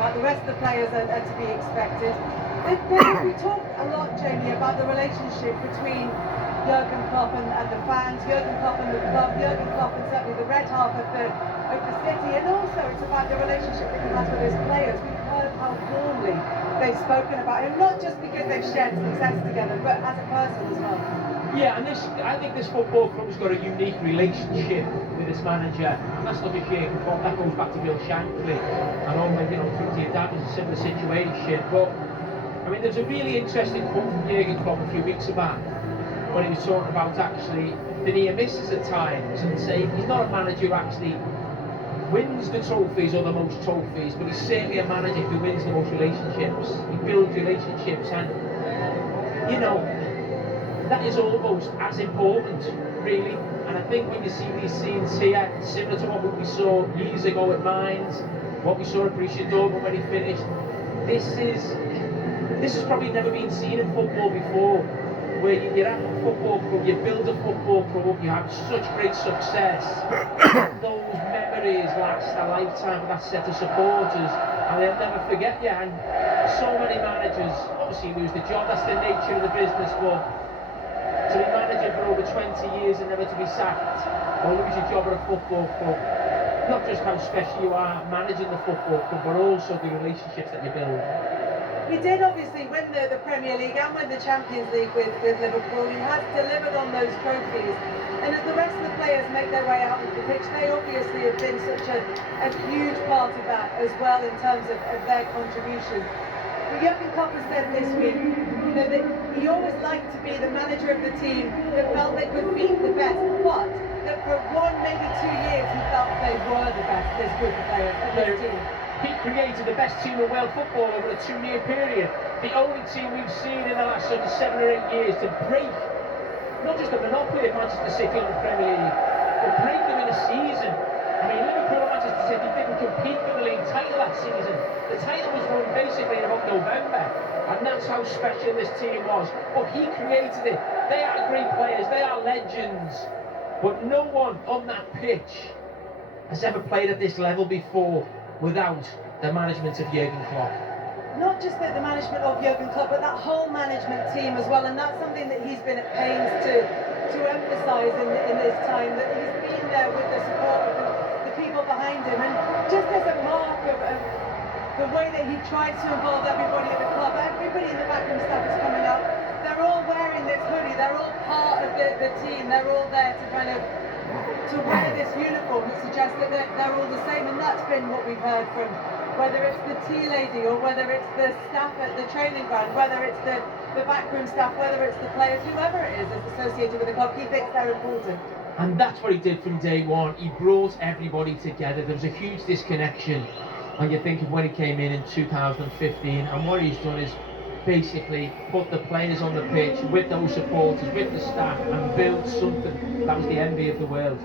about. The rest of the players are to be expected. We talk a lot, Jamie, about the relationship between Jurgen Klopp and the fans, Jurgen Klopp and the club, Jurgen Klopp and certainly the red half of the city, and also it's about the relationship that he has with his players. We've heard how warmly they've spoken about him, not just because they've shared success together, but as a person as well. Yeah, and I think this football club's got a unique relationship with its manager, and that's not just Jurgen Klopp, that goes back to Bill Shankly, and all my, through to your dad was a similar situation. But I mean, there's a really interesting quote from Jurgen Klopp a few weeks back when he was talking about actually the near misses at times, and saying he's not a manager who actually wins the trophies or the most trophies, but he's certainly a manager who wins the most relationships. He builds relationships, and that is almost as important, really. And I think when you see these scenes here, similar to what we saw years ago at Mainz, what we saw at Borussia Dortmund when he finished, this has probably never been seen in football before, where you're at a football club, you build a football club, you have such great success, those memories last a lifetime with that set of supporters, and they'll never forget you. And so many managers obviously lose the job, that's the nature of the business, but to be manager for over 20 years and never to be sacked or lose your job at a football club, not just how special you are managing the football club, but also the relationships that you build. He did obviously win the Premier League and win the Champions League with Liverpool. He has delivered on those trophies. And as the rest of the players make their way out of the pitch, they obviously have been such a huge part of that as well in terms of their contribution. But Jurgen Klopp has said this week, that he always liked to be the manager of the team that felt they could beat the best, but that for 1, maybe 2 years he felt they were the best, this group of players and this team. He created the best team in world football over a 2-year period. The only team we've seen in the last sort of 7 or 8 years to break, not just the monopoly of Manchester City on the Premier League, but break them in a season. I mean, Liverpool and Manchester City didn't compete for the league title that season. The title was won basically in about November, and that's how special this team was. But he created it. They are great players, they are legends, but no one on that pitch has ever played at this level before without the management of Jurgen Klopp. Not just the management of Jurgen Klopp, but that whole management team as well, and that's something that he's been at pains to emphasise in this time, that he's been there with the support of the people behind him, and just as a mark of the way that he tries to involve everybody at the club, everybody in the backroom staff is coming out, they're all wearing this hoodie, they're all part of the team, they're all there to kind of to wear this uniform that suggests that they're all the same, and that's been what we've heard from, whether it's the tea lady or whether it's the staff at the training ground, whether it's the backroom staff, whether it's the players, whoever it is that's associated with the club, he thinks they're important. And that's what he did from day one. He brought everybody together. There was a huge disconnection when you think of when he came in 2015, and what he's done is basically put the players on the pitch with those supporters, with the staff, and build something that was the envy of the world.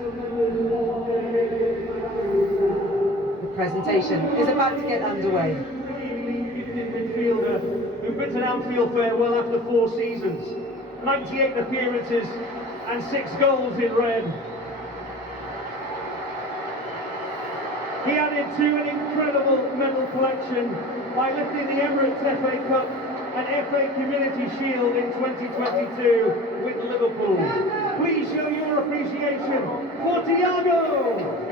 The presentation is about to get underway. Gifted midfielder who bids an Anfield farewell after 4 seasons, 98 appearances and 6 goals in red. He added to an incredible medal collection by lifting the Emirates FA Cup and FA Community Shield in 2022 with Liverpool. Please show your appreciation for Thiago!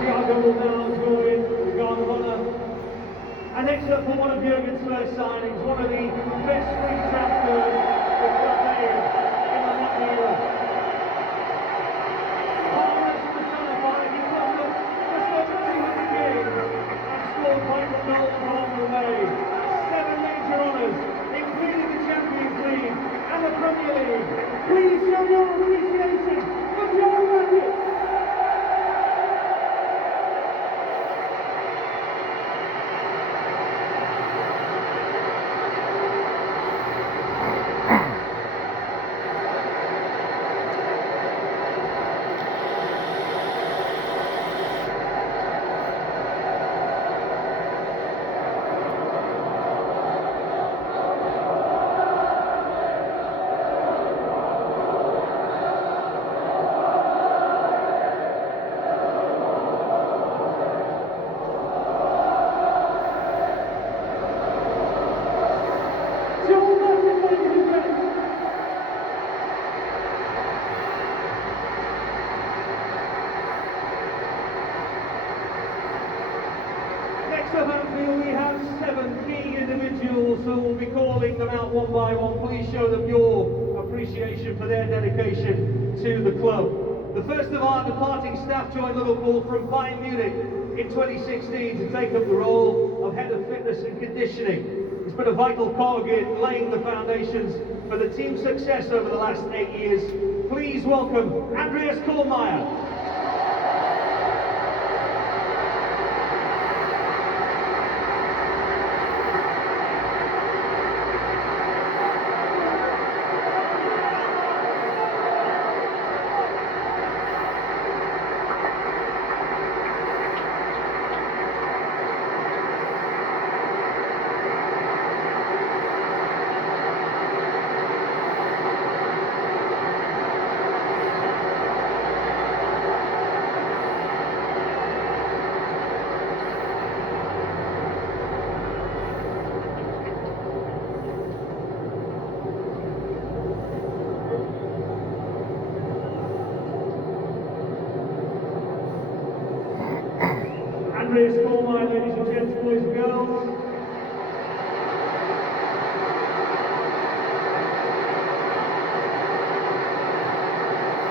Thiago will now join the guard of honour. And next up for one of Jurgen's first signings, one of the best free transfers the club made in the modern era. Harmless and personified, he clocked up just over 200 games and scored vital goals along the way. 7 major honours, including the Champions League and the Premier League. Please show your appreciation for Joe Rabbit. Next up, Anfield, we have 7 key individuals who will be calling them out one by one. Please show them your appreciation for their dedication to the club. The first of our departing staff joined Liverpool from Bayern Munich in 2016 to take up the role of Head of Fitness and Conditioning. He's been a vital cog in laying the foundations for the team's success over the last 8 years. Please welcome Andreas Kohlmeier. Andreas Kohlmeier, ladies and gents, boys and girls.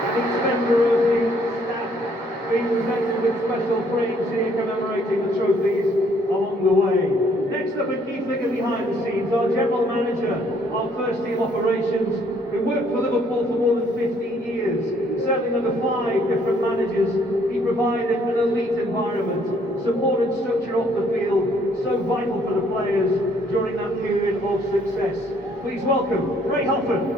And each member of the staff being presented with special frames here commemorating the trophies along the way. Next up, a key figure behind the scenes, our General Manager of First Team Operations, who worked for Liverpool for more than 15 years, serving under 5 different managers. He provided an elite environment, support and structure off the field, so vital for the players during that period of success. Please welcome Ray Halford.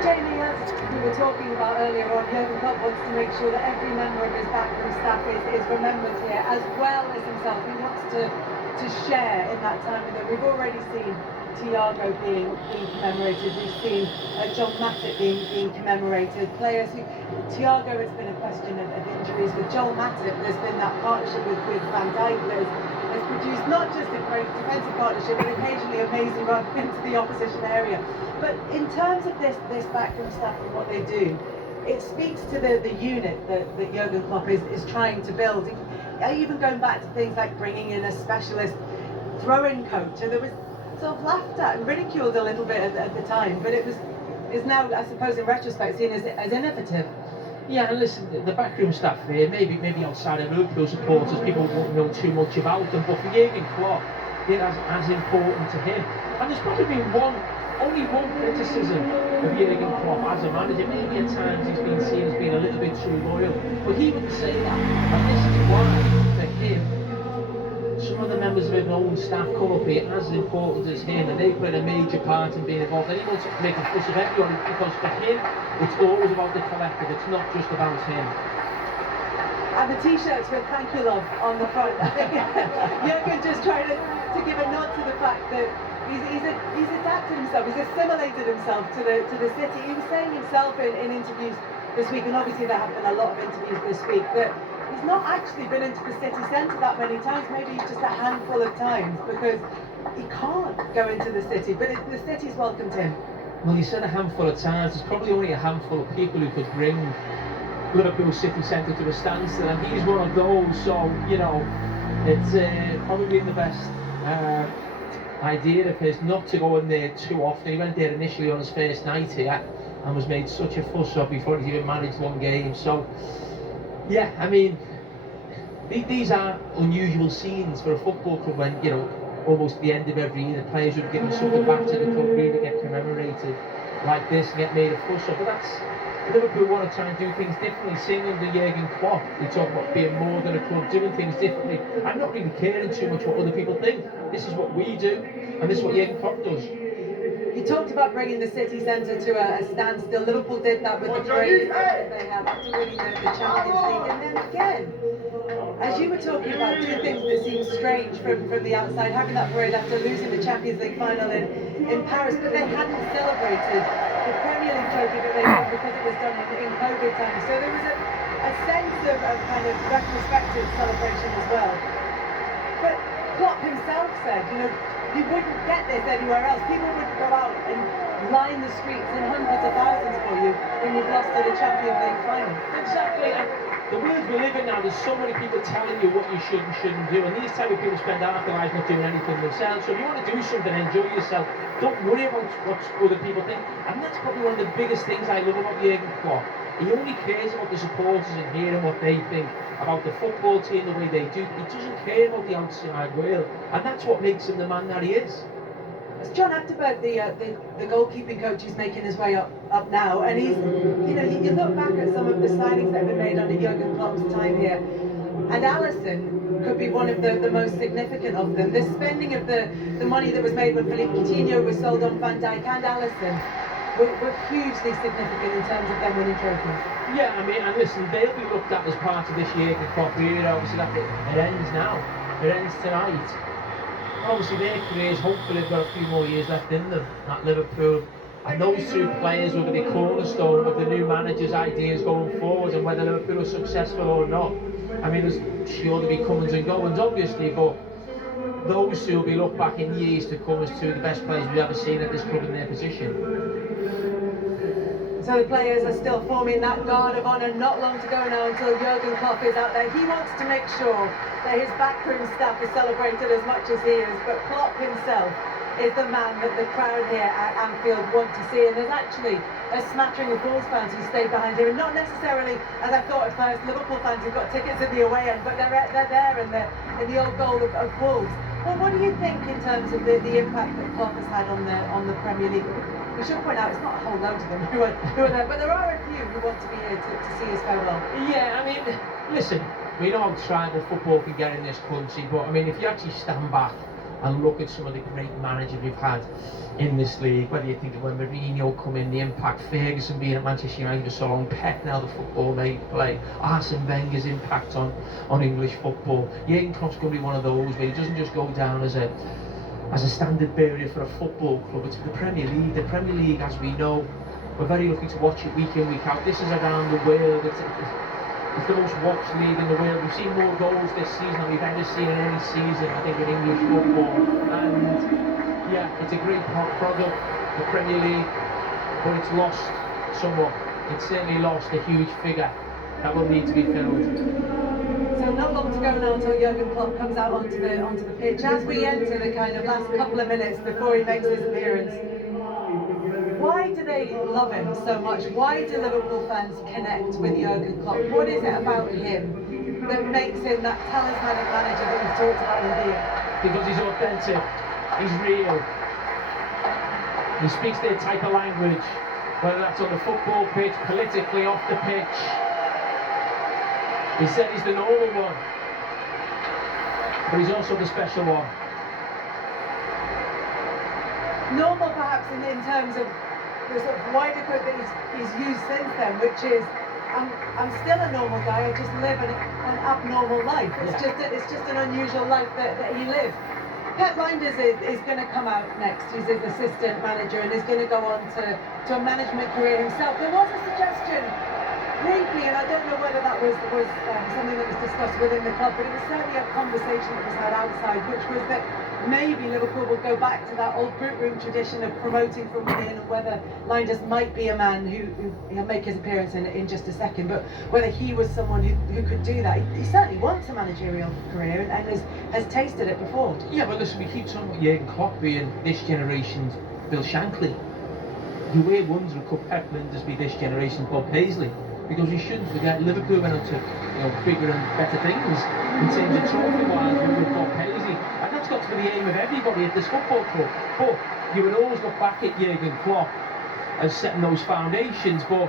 Jamie, as we were talking about earlier on, Jurgen Klopp wants to make sure that every member of his backroom staff is remembered here, as well as himself. He wants to share in that time with them. We've already seen Thiago being commemorated. We've seen John Matip being commemorated. Players who, Thiago, it's been a question of injuries. With Joel Matip, there's been that partnership with Van Dijk that has produced not just a great defensive partnership, but occasionally amazing run into the opposition area. But in terms of this backroom staff and what they do, it speaks to the unit that Jurgen Klopp is trying to build. Even going back to things like bringing in a specialist throwing coach, and there was sort of laughed at and ridiculed a little bit at the time, but is now, I suppose, in retrospect, seen as innovative. Yeah, and listen, the backroom staff here, maybe outside of Liverpool supporters, people won't know too much about them, but for Jurgen Klopp, they're as important to him. And there's probably been only one criticism of Jurgen Klopp as a manager. Maybe at times he's been seen as being a little bit too loyal, but he wouldn't say that. And this is why, for him, some of the members of his own staff come up here as important as him, and they played a major part in being involved. And he wants to make a fuss of everyone, because for him, it's always about the collective, it's not just about him. And the t-shirts with "Thank you, love" on the front. I think Jurgen just trying to give a nod to the fact that he's adapted himself, he's assimilated himself to the city. He was saying himself in interviews this week, and obviously there have been a lot of interviews this week, that he's not actually been into the city centre that many times, maybe just a handful of times, because he can't go into the city, but the city's welcomed him. Well, you said a handful of times. There's probably only a handful of people who could bring Liverpool city centre to a standstill, and he's one of those. So, you know, it's probably the best idea of his not to go in there too often. He went there initially on his first night here and was made such a fuss of before he'd even managed one game. So, yeah, I mean, these are unusual scenes for a football club when, you know, almost at the end of every year the players would give something back to the club, really get commemorated like this and get made a fuss of. But that's, Liverpool want to try and do things differently. Seeing under Jurgen Klopp, we talk about being more than a club, doing things differently. I'm not really caring too much what other people think. This is what we do, and this is what Jurgen Klopp does. You talked about bringing the city centre to a standstill. Liverpool did that with the parade that they have after winning the Champions League. And then again, as you were talking about, two things that seem strange from the outside, having that parade after losing the Champions League final in Paris, but they hadn't celebrated the Premier League trophy that they won because it was done in COVID times. So there was a sense of kind of retrospective celebration as well. But Klopp himself said, you know, you wouldn't get this anywhere else. People wouldn't go out and line the streets in hundreds of thousands for you when you've lost to the Champions League final. Exactly. And the world we live in now, there's so many people telling you what you should and shouldn't do, and these type of people spend half their lives not doing anything themselves. So if you want to do something, enjoy yourself. Don't worry about what other people think. And that's probably one of the biggest things I love about Jurgen Klopp. He only cares about the supporters and hearing what they think about the football team, the way they do. He doesn't care about the outside world, and that's what makes him the man that he is. John Atterberg, the goalkeeping coach, is making his way up now, and he's, you know, you look back at some of the signings that have been made under Jurgen Klopp's time here, and Alisson could be one of the most significant of them. The spending of the money that was made when Philippe Coutinho was sold on Van Dijk and Alisson were hugely significant in terms of them winning trophies. Yeah, I mean, and listen, they'll be looked at as part of this Jurgen Klopp era. Obviously, that it ends now. It ends tonight. Obviously, their careers, hopefully, have got a few more years left in them at Liverpool. And those two players will be the cornerstone of the new manager's ideas going forward, and whether Liverpool are successful or not. I mean, there's sure to be comings and goings, obviously, but those two will be looked back in years to come as two of the best players we've ever seen at this club in their position. So the players are still forming that guard of honour. Not long to go now until Jurgen Klopp is out there. He wants to make sure that his backroom staff is celebrated as much as he is, but Klopp himself is the man that the crowd here at Anfield want to see. And there's actually a smattering of Wolves fans who stay behind here, and not necessarily, as I thought at first, Liverpool fans who've got tickets in the away end, but they're there in the old goal of Wolves. Well, what do you think in terms of the impact that Klopp has had on the Premier League? We should point out it's not a whole load of them who are there, but there are a few who want to be here to see his farewell. Yeah, I mean, listen, we know how tribal football can get in this country, but I mean, if you actually stand back and look at some of the great managers we've had in this league, whether you think of when Mourinho come in, the impact Ferguson being at Manchester United for so long, Pep now the football they play, Arsene Wenger's impact on English football. Jurgen Klopp's going to be one of those where he doesn't just go down as a standard bearer for a football club. It's the Premier League. The Premier League, as we know, we're very lucky to watch it week in, week out. This is around the world. It's the most watched league in the world. We've seen more goals this season than we've ever seen in any season, I think, in English football. And yeah, it's a great product, the Premier League, but it's lost somewhat. It's certainly lost a huge figure that will need to be filled. So not long to go now until Jurgen Klopp comes out onto the pitch. As we enter the kind of last couple of minutes before he makes his appearance, why do they love him so much? Why do Liverpool fans connect with Jurgen Klopp? What is it about him that makes him that talismanic manager that we've talked about him being? Because he's authentic, he's real, he speaks their type of language, whether that's on the football pitch, politically, off the pitch. He said he's the normal one, but he's also the special one. Normal perhaps in terms of the sort of wider quote that he's used since then, which is, I'm still a normal guy, I just live an abnormal life. It's just an unusual life that he lives. Pep Lijnders is going to come out next. He's his assistant manager and is going to go on to a management career himself. There was a suggestion briefly, and I don't know whether that was something that was discussed within the club, but it was certainly a conversation that was had outside, which was that maybe Liverpool would go back to that old boot room tradition of promoting from within, and whether Linders might be a man who he'll make his appearance in just a second, but whether he was someone who could do that. He certainly wants a managerial career and has tasted it before. Yeah, but listen, we keep talking about Jurgen Klopp being this generation's Bill Shankly. The way Wonder could Pep Linders be this generation's Bob Paisley, because we shouldn't forget Liverpool went on to bigger and better things in terms of trophy-wise with Bob Paisley, and that's got to be the aim of everybody at this football club. But you would always look back at Jurgen Klopp as setting those foundations. But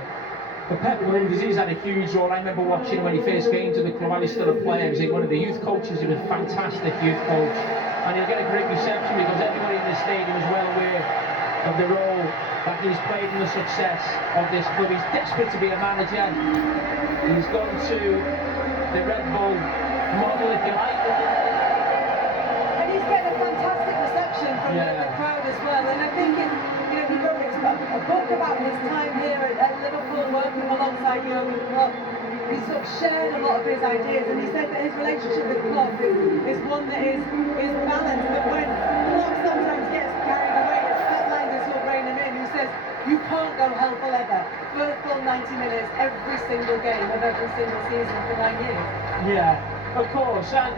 for Pep Linders, he's had a huge role. I remember watching when he first came to the club. I was still a player. He was one of the youth coaches. He was a fantastic youth coach, and he'll get a great reception because everybody in the stadium is well aware of the role that he's played in the success of this club. He's desperate to be a manager. He's gone to the Red Bull model, if you like. And he's getting a fantastic reception from the crowd as well. And I think he wrote a book about his time here at Liverpool, working alongside Jurgen Klopp. He sort of shared a lot of his ideas, and he said that his relationship with Klopp is one that is balanced. That when Klopp sometimes gets carried away, it's Pep Linders who'll rein him in, who says you can't go hell for leather for the full 90 minutes every single game of every single season for 9 years. Yeah, of course. And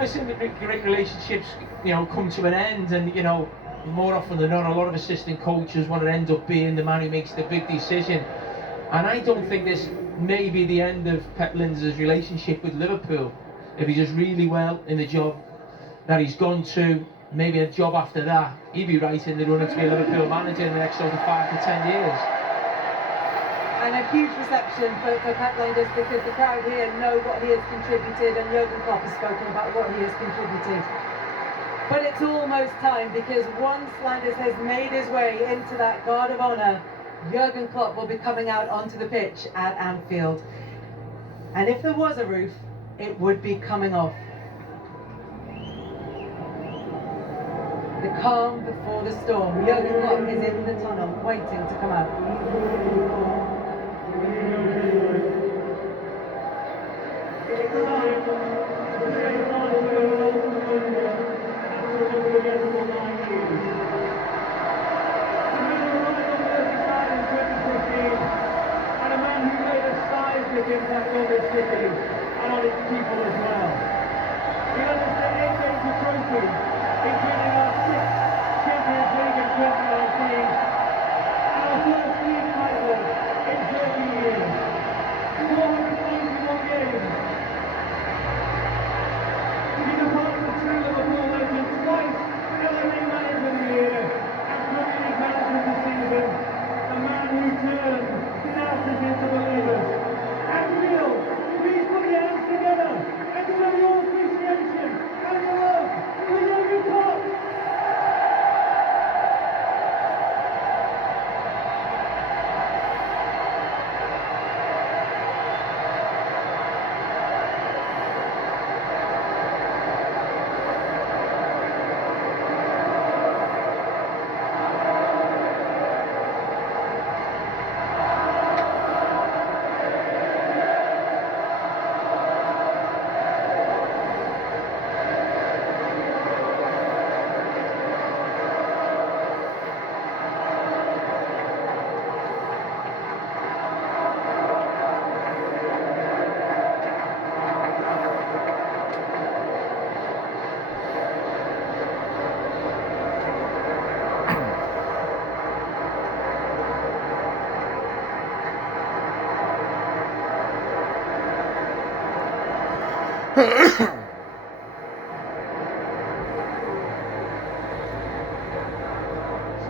listen, the great relationships come to an end, and more often than not, a lot of assistant coaches want to end up being the man who makes the big decision. And I don't think this may be the end of Pep Linders' relationship with Liverpool. If he does really well in the job that he's gone to, maybe a job after that, he'd be right in the running to be a Liverpool manager in the next sort of 5 to 10 years. And a huge reception for Pep Linders, because the crowd here know what he has contributed, and Jurgen Klopp has spoken about what he has contributed. But it's almost time, because once Linders has made his way into that guard of honour, Jurgen Klopp will be coming out onto the pitch at Anfield. And if there was a roof, it would be coming off. The calm before the storm. Jurgen Klopp is in the tunnel, waiting to come out. Impact on this city and on its people as well. He understands 8 games of trophies, including our 6th Champions League in 2019 and our first league title in 30 years. 491 games. He's a part of 2 Liverpool legends, twice LA Manager of the Year and Premier League Manager of the Season. The man who turned doubters into believers. Please put your hands together and show your appreciation and your love for Jurgen Klopp.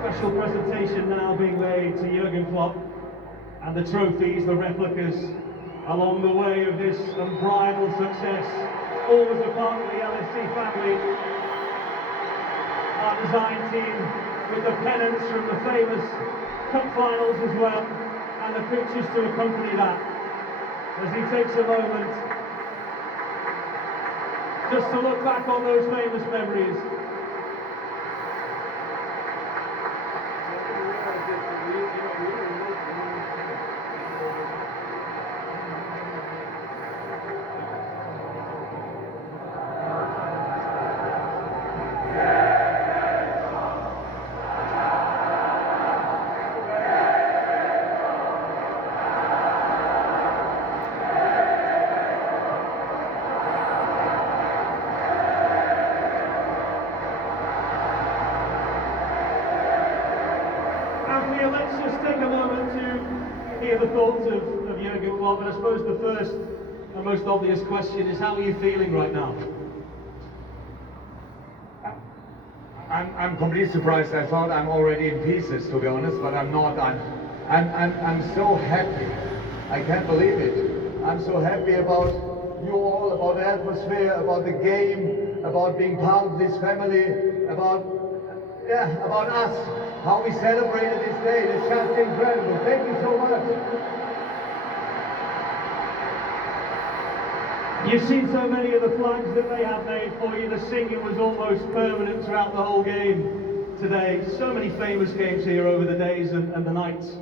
Special presentation now being made to Jurgen Klopp, and the trophies, the replicas, along the way of this unbridled success, always a part of the LSC family. Our design team with the pennants from the famous cup finals as well, and the pictures to accompany that, as he takes a moment just to look back on those famous memories. the thoughts of Jurgen Klopp, and I suppose the first and most obvious question is, how are you feeling right now? I'm completely surprised. I thought I'm already in pieces, to be honest, but I'm not. I'm so happy. I can't believe it. I'm so happy about you all, about the atmosphere, about the game, about being part of this family, about us, how we celebrated this day. It's just incredible. Thank you so much. You've seen so many of the flags that they have made for you. The singing was almost permanent throughout the whole game today. So many famous games here over the days and the nights.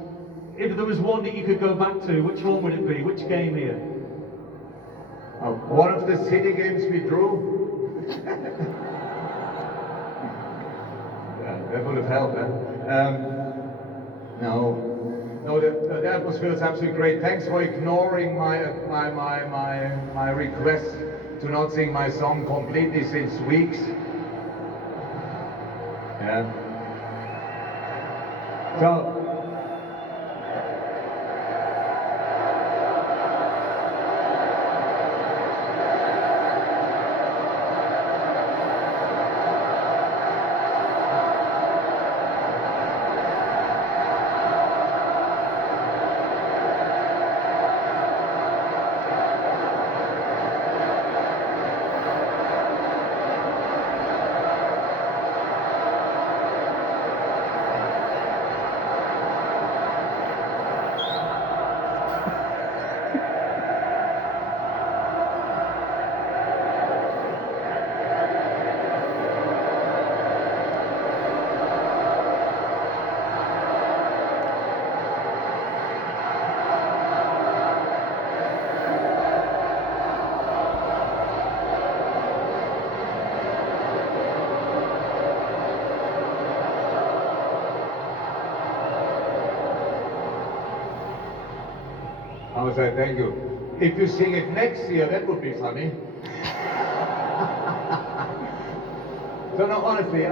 If there was one that you could go back to, which one would it be? Which game here? One of the city games we drew. Yeah, that would have helped. No, the atmosphere is absolutely great. Thanks for ignoring my request to not sing my song completely since weeks. Yeah. So. I was like, thank you. If you sing it next year, that would be funny. So no, honestly,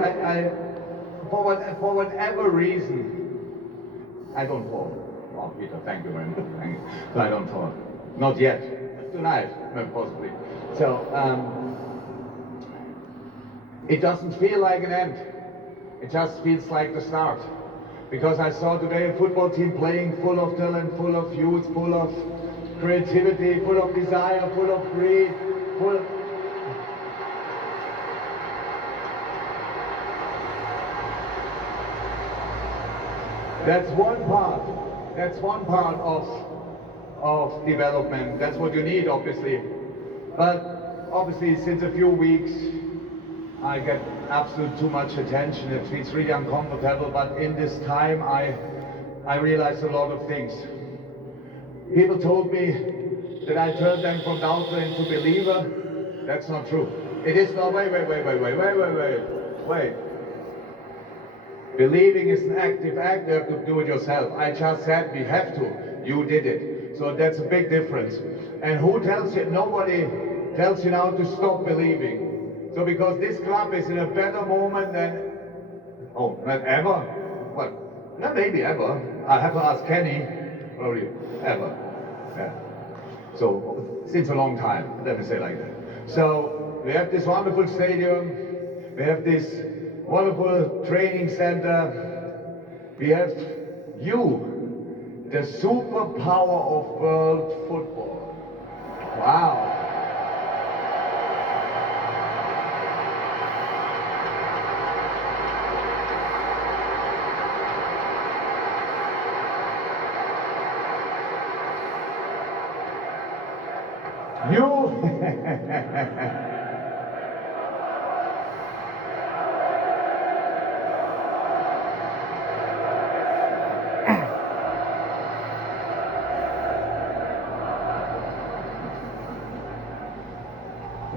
for whatever reason, I don't fall. Oh, Peter, thank you very much. Thank you. So I don't fall. Not yet. Tonight, possibly. So, it doesn't feel like an end. It just feels like the start. Because I saw today a football team playing full of talent, full of youth, full of creativity, full of desire, full of greed, full of... That's one part of development. That's what you need, obviously. But obviously, since a few weeks, I get absolutely too much attention. It feels really uncomfortable, but in this time I realized a lot of things. People told me that I turned them from doubter into believer. That's not true. It is not. Wait. Believing is an active act. You have to do it yourself. I just said we have to. You did it. So that's a big difference. And who tells you? Nobody tells you now to stop believing. So because this club is in a better moment than, not ever? Well, not maybe ever. I have to ask Kenny, probably ever. Yeah. So, since a long time, let me say like that. So, we have this wonderful stadium, we have this wonderful training center, we have you, the superpower of world football. Wow.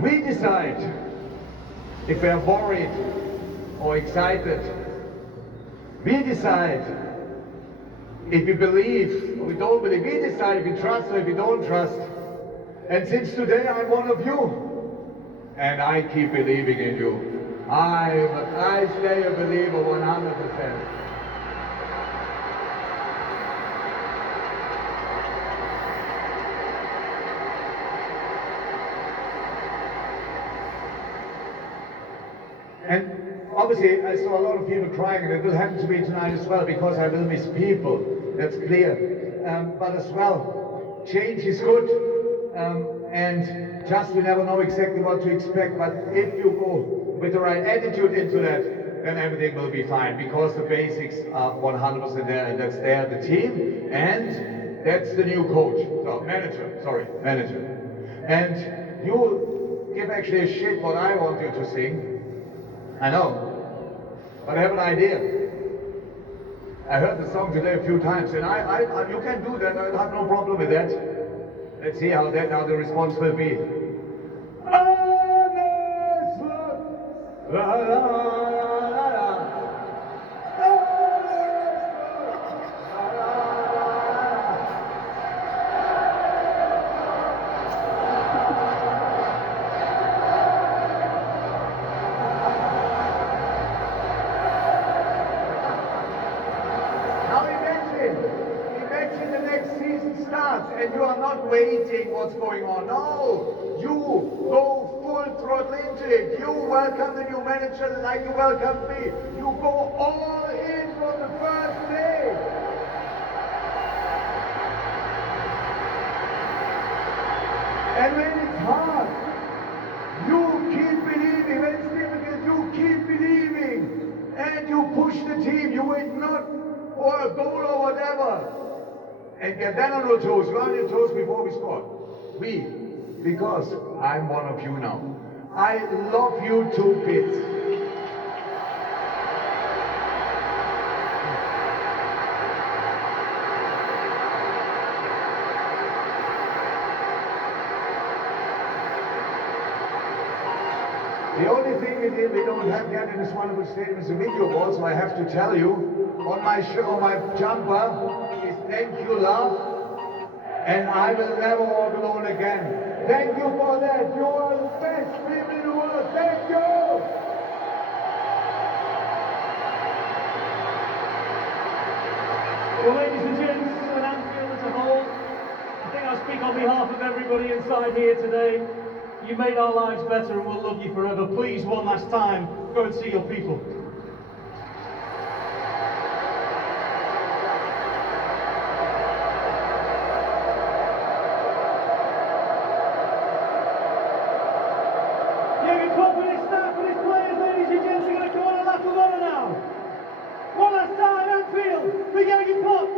We decide if we are worried or excited. We decide if we believe or we don't believe. We decide if we trust or if we don't trust. And since today I'm one of you, and I keep believing in you. I stay a believer 100%. And obviously, I saw a lot of people crying, and it will happen to me tonight as well, because I will miss people. That's clear. But as well, change is good, and just you never know exactly what to expect. But if you go with the right attitude into that, then everything will be fine, because the basics are 100% there, and that's there, the team, and that's the new coach, so manager. And you give actually a shit what I want you to sing. I know, but I have an idea. I heard the song today a few times, and you can do that. I have no problem with that. Let's see how the response will be. La, la, la, la. Imagine the next season starts and you are not waiting what's going on. No, you go full throttle into it. You welcome the new manager like you welcomed me. You go all in from the first day. And when it's hard, you keep believing. When it's difficult, you keep believing. And you push the team. You wait not for a goal or whatever. And get down on your toes. Go on your toes before we score. Because I'm one of you now. I love you to bits. The only thing we don't have yet in this wonderful stadium is a video ball, so I have to tell you, on my jumper is "Thank you, love," and I will never walk alone again. Thank you for that. You are the best people in the world. Thank you. Well, ladies and gents, and Anfield as a whole, I think I speak on behalf of everybody inside here today. You made our lives better and we'll love you forever. Please, one last time, go and see your people. Jurgen Klopp and his staff and his players, ladies and gents, are going to come on a lap of honour now. One last time, Anfield, for Jurgen Klopp.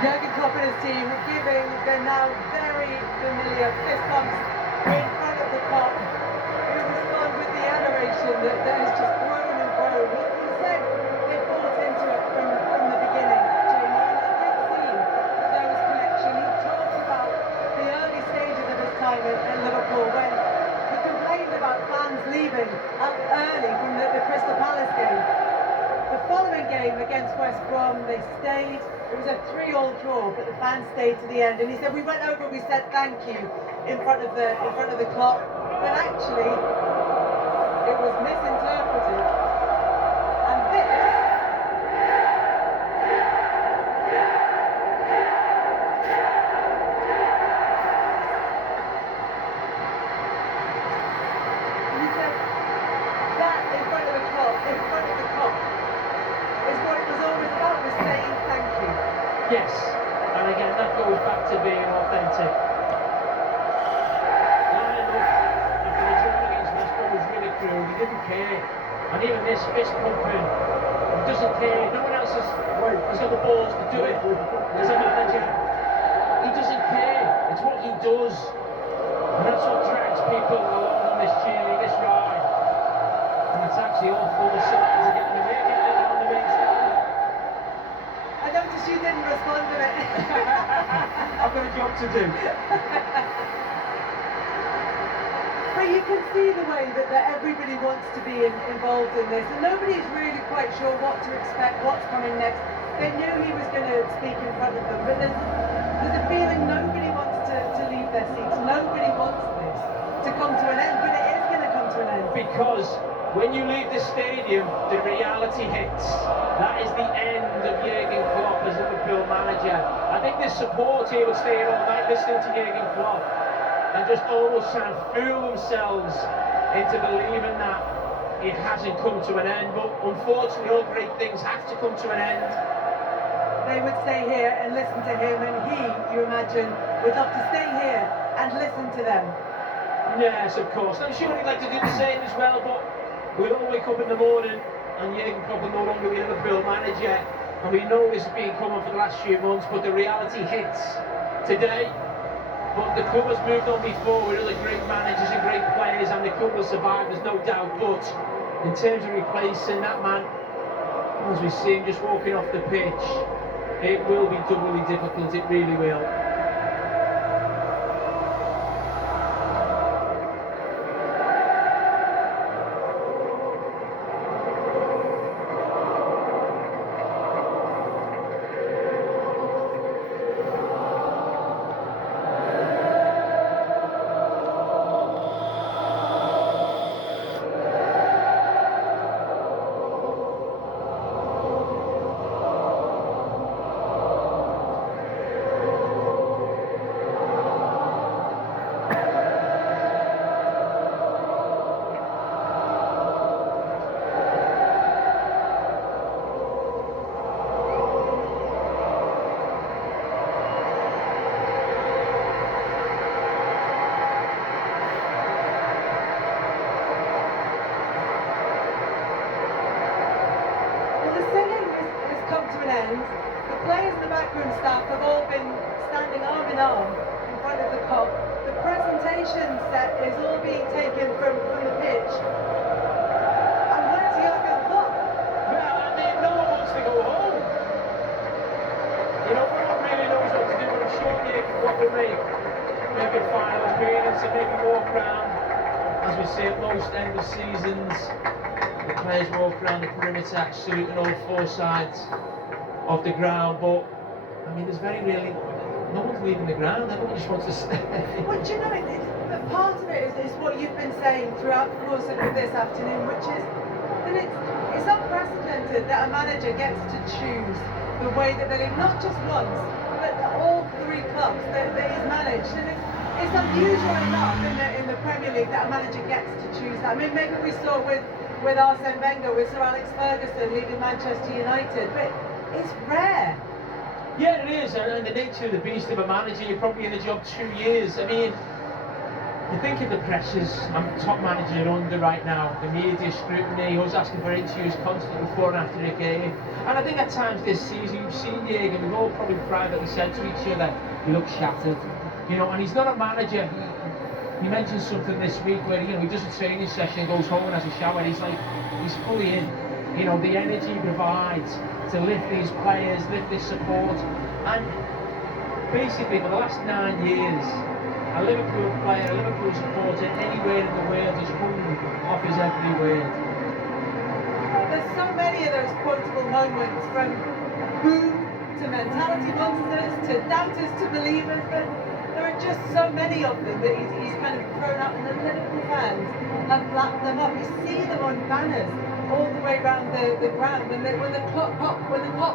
Jurgen Klopp and his team giving the now very familiar fist bumps in front of the Kop, who respond with the adoration that has just grown and grown. He said they bought into it from the beginning, Jamie, and it did seem that there was connection. He talks about the early stages of his time at Liverpool when he complained about fans leaving early from the Crystal Palace game. The following game against West Brom, they stayed. It was a 3-3 draw, but the fans stayed to the end. And he said, we went over, we said thank you in front of the clock, but actually it was misinterpreted. And this he said that in front of the clock, is what it was always about, was saying thank you. Yes, and again, that goes back to being authentic. Line up after the draw against West Brom was really cruel. He didn't care. And even this fist pumping, he doesn't care. No one else has got the balls to do it as a manager. He doesn't care. It's what he does. And that's what drags people along on this journey, this ride. And it's actually all full of signs of getting the main down the main stand. I noticed you didn't respond to it. I've got a job to do. But you can see the way that everybody wants to be involved in this, and nobody's really quite sure what to expect, what's coming next. They knew he was going to speak in front of them, but there's a feeling nobody wants to leave their seats. Nobody wants this to come to an end, but it is going to come to an end. Because when you leave the stadium, the reality hits. That is the end of Jurgen Klopp as Liverpool manager. I think the support here will stay here all night listening to Jurgen Klopp and just almost trying to fool themselves into believing that it hasn't come to an end. But unfortunately, all great things have to come to an end. They would stay here and listen to him, and he, you imagine, would love to stay here and listen to them. Yes, of course. I'm sure he'd like to do the same as well, but we'll all wake up in the morning and Jurgen Klopp will no longer be Liverpool manager, and we know this has been coming for the last few months, but the reality hits today. But the club has moved on before with other great managers and great players, and the club will survive, there's no doubt. But in terms of replacing that man, as we see him just walking off the pitch, it will be doubly difficult, it really will. The players and the backroom staff have all been standing arm in arm in front of the Kop. The presentation set is all being taken from the pitch. And where's Jurgen Klopp? Well, I mean, no one wants to go home. You know, no one really knows what to do, but I'm sure Jurgen Klopp will make a final appearance and maybe walk around, as we see at most end of seasons. The players walk around the perimeter, saluting all four sides of the ground, but I mean, there's very really no one's leaving the ground. Everyone just wants to stay. Well, do you know, but part of it is what you've been saying throughout the course of this afternoon, which is that it's unprecedented that a manager gets to choose the way that they live, not just once, but all three clubs that he's managed. And it's unusual enough in the Premier League that a manager gets to choose that. I mean, maybe we saw with Arsene Wenger, with Sir Alex Ferguson leading Manchester United, but it's rare. Yeah, it is, and the nature of the beast of a manager, you're probably in the job 2 years. I mean, you think of the pressures I'm top manager under right now, the media scrutiny, us asking for interviews constantly before and after a game. And I think at times this season, you've seen Jurgen, we've all probably privately said to each other, he looks shattered. You know, and he's not a manager. He mentioned something this week where, you know, he does a training session, goes home and has a shower, he's fully in. You know, the energy he provides to lift these players, lift this support. And basically for the last 9 years, a Liverpool player, a Liverpool supporter anywhere in the world has hung off his every word. There's so many of those quotable moments, from boom to mentality monsters to doubters to believers, but there are just so many of them that he's kind of thrown out, and the Liverpool fans have lapped them up. You see them on banners all the way around the ground when the Kop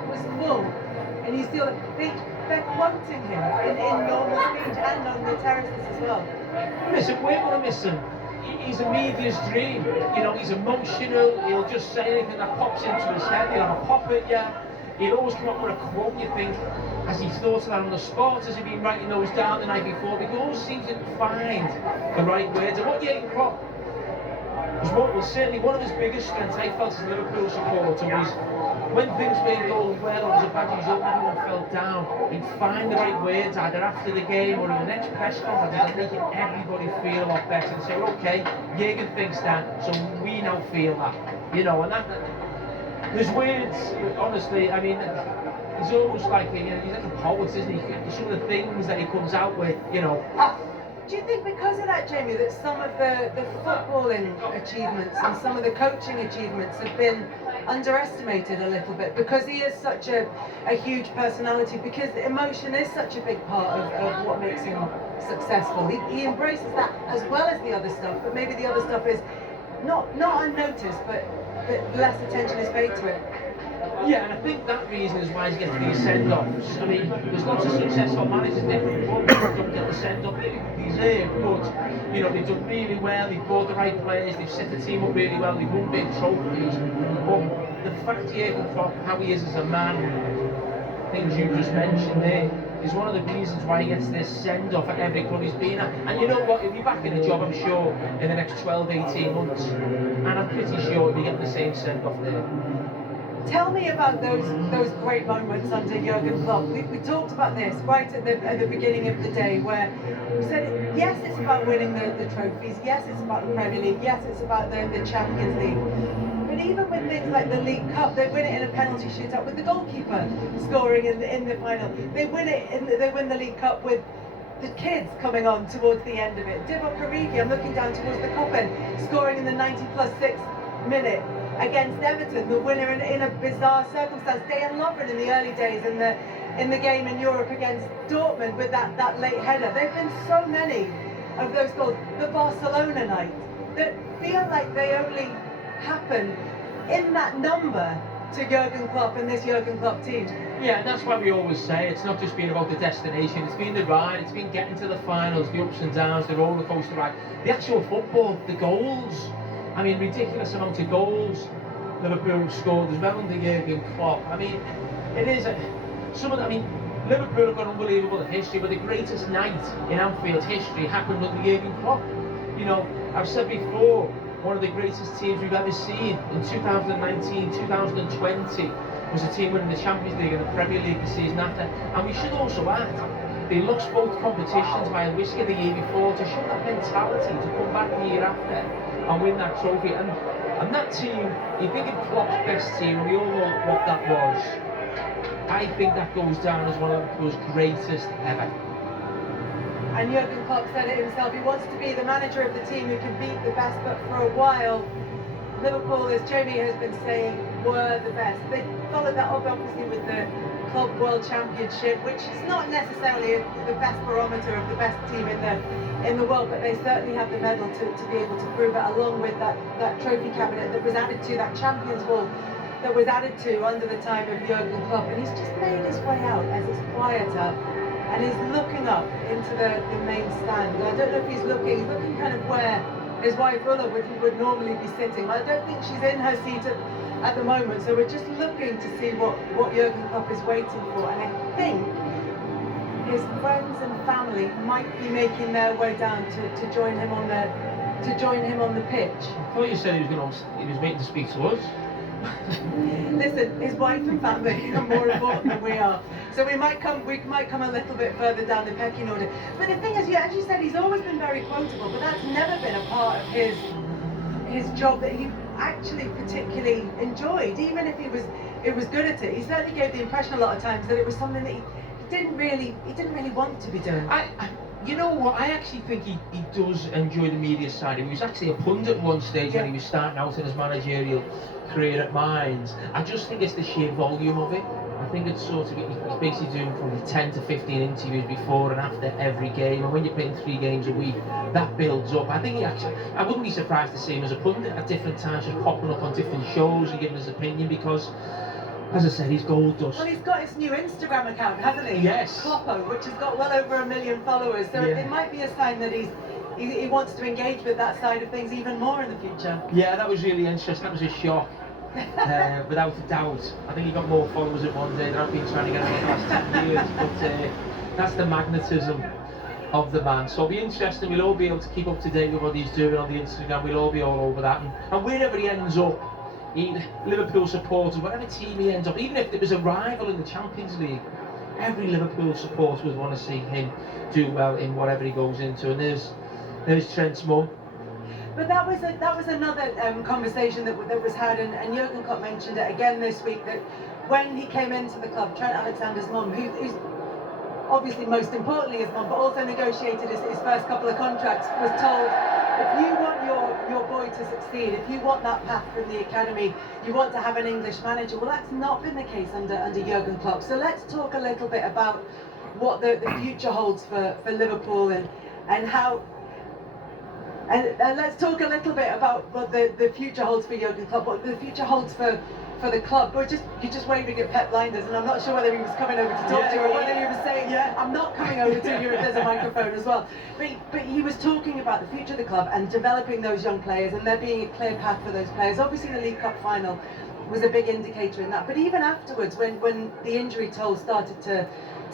was full, and you see they're quoting him in normal speech and on the terraces as well. Listen, we're going to miss him. He's a media's dream. You know, he's emotional. He'll just say anything that pops into his head. He'll have a pop at you. He'll always come up with a quote. You think, has he thought of that on the spot? Has he been writing those down the night before? He always seems to find the right words. And what Jurgen Klopp was certainly one of his biggest strengths, I felt, as a Liverpool supporter, was when things weren't going well, it was a bad result, everyone fell down, he'd find the right words either after the game or in the next press conference and making everybody feel a lot better and say, okay, Jurgen thinks that, so we now feel that. You know, and that there's words, honestly, I mean, he's almost like, you know, he's like a poet, isn't he? Some of the things that he comes out with, you know. Do you think because of that, Jamie, that some of the footballing achievements and some of the coaching achievements have been underestimated a little bit, because he is such a huge personality, because emotion is such a big part of what makes him successful. He embraces that as well as the other stuff, but maybe the other stuff is not unnoticed, but less attention is paid to it. Yeah, and I think that reason is why he's getting these send-offs. I mean, there's lots of successful managers, different clubs that don't get the send-off they deserve, but, you know, they've done really well, they've bought the right players, they've set the team up really well, they've won big trophies. But the fact Jurgen Klopp, how he is as a man, things you just mentioned there, is one of the reasons why he gets this send-off at every club he's been at. And you know what, he'll be back in the job, I'm sure, in the next 12, 18 months. And I'm pretty sure he'll be getting the same send-off there. Tell me about those great moments under Jurgen Klopp. We talked about this right at the beginning of the day, where we said, yes, it's about winning the trophies, yes, it's about the Premier League, yes, it's about the Champions League. But even with things like the League Cup, they win it in a penalty shootout with the goalkeeper scoring in the final. They win the League Cup with the kids coming on towards the end of it. Divock Origi, I'm looking down towards the cup end, scoring in the 90+6 minute against Everton, the winner in a bizarre circumstance. Dejan Lovren in the early days in the game in Europe against Dortmund with that late header. There have been so many of those goals. The Barcelona night that feel like they only happen in that number to Jurgen Klopp and this Jurgen Klopp team. Yeah, and that's why we always say it's not just been about the destination, it's been the ride, it's been getting to the finals, the ups and downs, the roller coaster ride, the actual football, the goals. I mean, ridiculous amount of goals Liverpool scored as well under Jurgen Klopp. I mean, it is Liverpool have got unbelievable history, but the greatest night in Anfield history happened under Jurgen Klopp. You know, I've said before, one of the greatest teams we've ever seen in 2019, 2020 was a team winning the Champions League and the Premier League the season after. And we should also add, they lost both competitions by a whisker the year before to show that mentality to come back the year after and win that trophy. And that team, you think of Klopp's best team, and we all know what that was. I think that goes down as one of those greatest ever. And Jurgen Klopp said it himself, he wants to be the manager of the team who can beat the best, but for a while, Liverpool, as Jamie has been saying, were the best. They followed that up obviously with the Club World Championship, which is not necessarily the best barometer of the best team in the world, but they certainly have the medal to be able to prove it, along with that trophy cabinet that was added to, that Champions Wall that was added to under the time of Jurgen Klopp. And he's just made his way out as it's quieter, and he's looking up into the main stand. I don't know if he's looking kind of where his wife Ulla would normally be sitting. I don't think she's in her seat at the moment, so we're just looking to see what Jurgen Klopp is waiting for. And I think his friends and family might be making their way down to join him on the pitch. I thought you said he was waiting to speak to us. Listen, his wife and family are more important than we are, so we might come a little bit further down the pecking order. But the thing is, as you said, he's always been very quotable, but that's never been a part of his job that he actually particularly enjoyed. Even if he was good at it, he certainly gave the impression a lot of times that it was something that he didn't really want to be doing. You know what, I actually think he does enjoy the media side. He was actually a pundit one stage when he was starting out in his managerial career at Mainz. I just think it's the sheer volume of it. I think it's sort of, he's basically doing probably 10 to 15 interviews before and after every game, and when you're playing 3 games a week, that builds up. I think I wouldn't be surprised to see him as a pundit at different times, just popping up on different shows and giving his opinion, because, as I said, he's gold dust. Well, he's got his new Instagram account, hasn't he? Yes. Kloppo, which has got well over 1 million followers, so it might be a sign that he wants to engage with that side of things even more in the future. Yeah, that was really interesting. That was a shock. Without a doubt. I think he got more followers in one day than I've been trying to get over the last 10 years. But that's the magnetism of the man. So it'll be interesting. We'll all be able to keep up to date with what he's doing on the Instagram. We'll all be all over that. And wherever he ends up, Liverpool supporters, whatever team he ends up, even if there was a rival in the Champions League, every Liverpool supporter would want to see him do well in whatever he goes into. And there's Trent's mum. But that was another conversation that was had, and Jurgen Klopp mentioned it again this week, that when he came into the club, Trent Alexander's mum, who's obviously most importantly his mum, but also negotiated his first couple of contracts, was told, if you want your boy to succeed, if you want that path from the academy, you want to have an English manager. Well, that's not been the case under Jurgen Klopp. So let's talk a little bit about what the future holds for Liverpool and how. And let's talk a little bit about what the future holds for Jurgen Klopp, what the future holds for the club. You're just waving at Pep Blinders, and I'm not sure whether he was coming over to talk to you or whether he was saying, I'm not coming over to you if there's a microphone as well. But he was talking about the future of the club and developing those young players and there being a clear path for those players. Obviously the League Cup final was a big indicator in that. But even afterwards, when the injury toll started to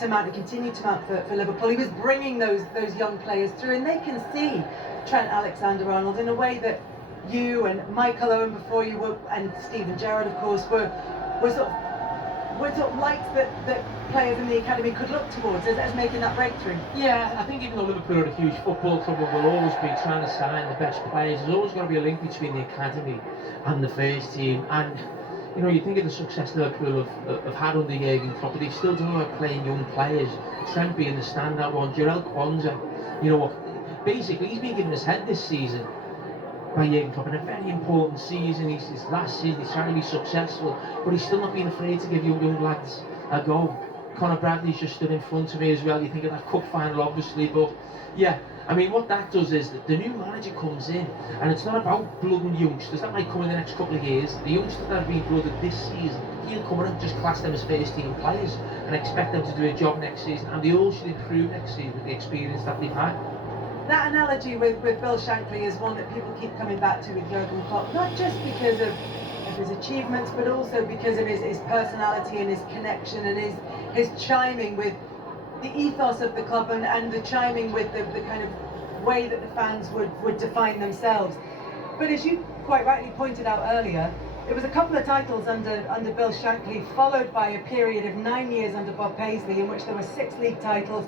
mount and continue to mount for Liverpool, he was bringing those young players through, and they can see Trent Alexander-Arnold in a way that you and Michael Owen before you were, and Steven Gerrard of course, were sort of lights that players in the academy could look towards as making that breakthrough. Yeah, I think even though Liverpool are a huge football club and will always be trying to sign the best players, there's always going to be a link between the academy and the first team. And you know, you think of the success Liverpool have had under Jurgen Klopp, but they've still done about playing young players. Trent being the standout one, Jarell Quansah, you know, basically he's been given his head this season by Jurgen Klopp in a very important season. His last season, he's trying to be successful, but he's still not been afraid to give young lads a go. Conor Bradley's just stood in front of me as well. You think of that cup final, obviously, but yeah, I mean, what that does is that the new manager comes in, and it's not about blooding youngsters. That might come in the next couple of years. The youngsters that have been blooded this season, he'll come in and just class them as first team players and expect them to do a job next season, and they all should improve next season with the experience that they've had. That analogy with Bill Shankly is one that people keep coming back to with Jurgen Klopp, not just because of his achievements, but also because of his personality and his connection and his chiming with the ethos of the club and the chiming with the kind of way that the fans would define themselves. But as you quite rightly pointed out earlier, it was a couple of titles under Bill Shankly, followed by a period of 9 years under Bob Paisley, in which there were 6 league titles,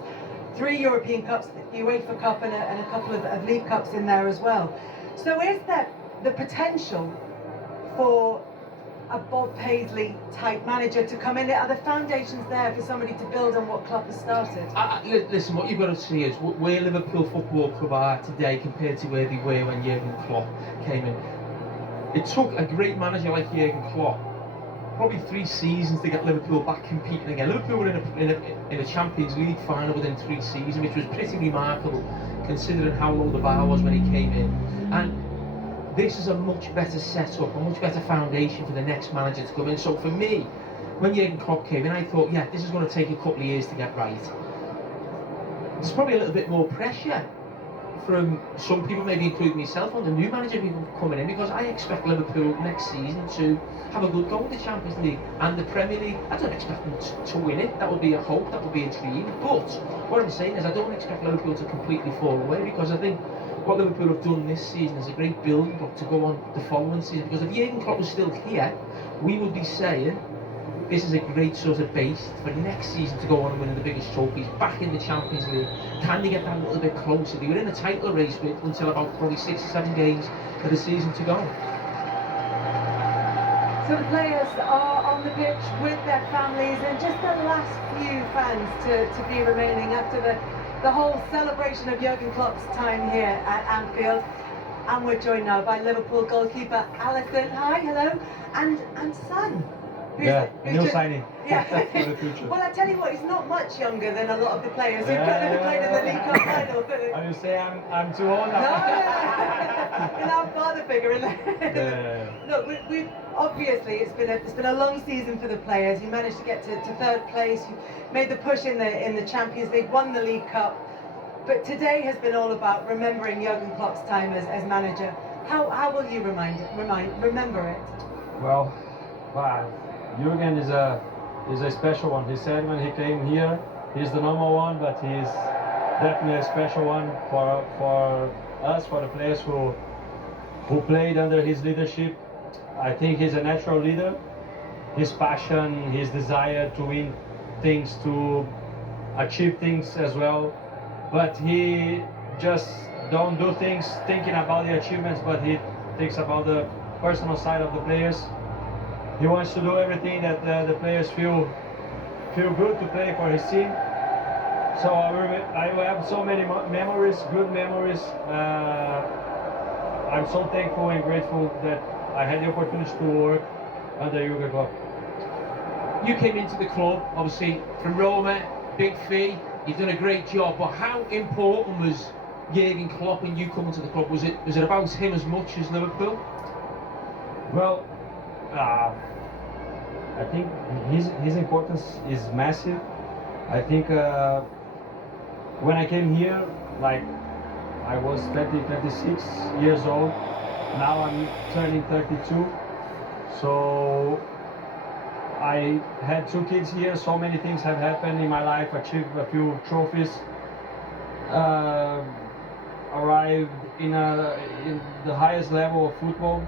3 European Cups, the UEFA Cup and a couple of League Cups in there as well. So is there the potential for a Bob Paisley type manager to come in? Are the foundations there for somebody to build on what Klopp has started? Listen, what you've got to see is where Liverpool Football Club are today compared to where they were when Jurgen Klopp came in. It took a great manager like Jurgen Klopp probably 3 seasons to get Liverpool back competing again. Liverpool were in a Champions League final within 3 seasons, which was pretty remarkable considering how low the bar was when he came in. And this is a much better setup, a much better foundation for the next manager to come in. So for me, when Jurgen Klopp came in, I thought, yeah, this is going to take a couple of years to get right. There's probably a little bit more pressure from some people, maybe including myself, on the new manager people coming in, because I expect Liverpool next season to have a good go in the Champions League and the Premier League. I don't expect them to win it. That would be a hope, that would be a dream. But what I'm saying is I don't expect Liverpool to completely fall away, because I think what Liverpool have done this season is a great building block to go on the following season. Because if Jurgen Klopp was still here, we would be saying this is a great sort of base for next season to go on and win the biggest trophies, back in the Champions League. Can they get that a little bit closer? They were in a title race with until about probably 6 or 7 games of the season to go. So the players are on the pitch with their families, and just the last few fans to be remaining after the whole celebration of Jurgen Klopp's time here at Anfield. And we're joined now by Liverpool goalkeeper Alisson. Hi, hello, and son. New signing. Yeah. For the future. Well, I tell you what, he's not much younger than a lot of the players who played in the League Cup final. Are you say I'm too old now? No, you're now a father figure, isn't it? Look, we've obviously it's been a long season for the players. You managed to get to 3rd place. You made the push in the Champions League, won the League Cup. But today has been all about remembering Jurgen Klopp's time as manager. How will you remember it? Well, Jurgen is a special one. He said when he came here, he's the number one, but he's definitely a special one for us, for the players who played under his leadership. I think he's a natural leader. His passion, his desire to win things, to achieve things as well. But he just don't do things thinking about the achievements, but he thinks about the personal side of the players. He wants to do everything that the players feel good to play for his team. So I will have so many memories, good memories. I'm so thankful and grateful that I had the opportunity to work under Jurgen Klopp. You came into the club, obviously, from Roma, big fee, you've done a great job, but how important was Jurgen Klopp when you come into the club? Was it about him as much as Liverpool? Well, I think his importance is massive. I think when I came here, like, I was 26 years old. Now I'm turning 32. So I had 2 kids here. So many things have happened in my life. Achieved a few trophies. Arrived in the highest level of football,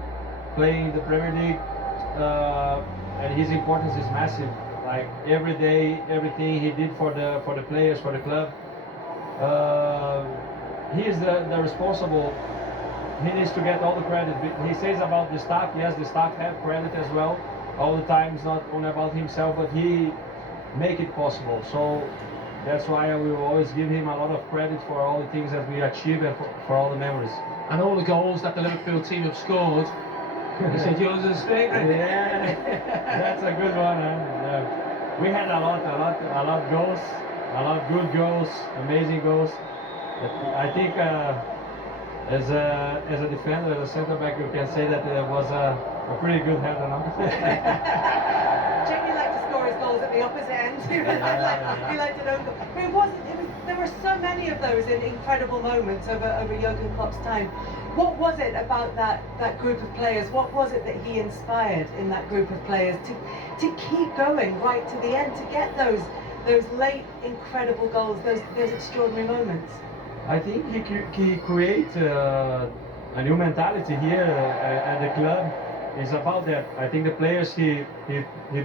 playing the Premier League. And his importance is massive. Like, every day, everything he did for the players, for the club. He is the responsible. He needs to get all the credit. He says about the staff, yes, the staff have credit as well. All the time, it's not only about himself, but he make it possible. So that's why I will always give him a lot of credit for all the things that we achieve and for all the memories. And all the goals that the Liverpool team have scored, you said yours is favourite. Yeah, that's a good one. Yeah. We had a lot goals, a lot good goals, amazing goals. I think as a defender, as a centre back, you can say that it was a pretty good header. No? Jamie liked to score his goals at the opposite end. He liked an own goal. But there were so many of those incredible moments over Jurgen Klopp's time. What was it about that group of players? What was it that he inspired in that group of players to keep going right to the end, to get those late incredible goals, those extraordinary moments? I think he created a new mentality here at the club. It's about that. I think the players he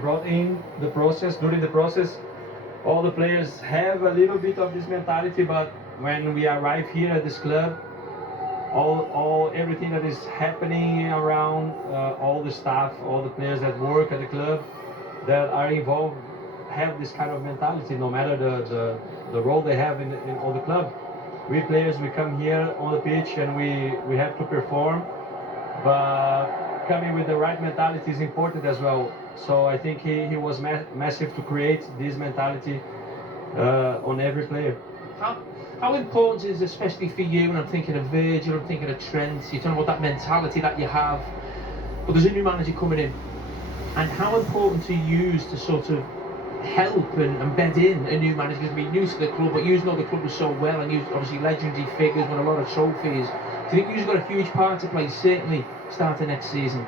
brought in the process, during the process, all the players have a little bit of this mentality, but when we arrive here at this club, everything that is happening around, all the staff, all the players that work at the club that are involved have this kind of mentality, no matter the role they have in all the club. We players, we come here on the pitch and we have to perform, but coming with the right mentality is important as well. So I think he was massive to create this mentality on every player. How important is it, especially for you, and I'm thinking of Virgil, I'm thinking of Trent, you're talking about that mentality that you have, but there's a new manager coming in, and how important to use to sort of help and bed in a new manager who's been new to the club, but you know the club so well, and you obviously legendary figures, won a lot of trophies. Do you think you've got a huge part to play, certainly starting next season?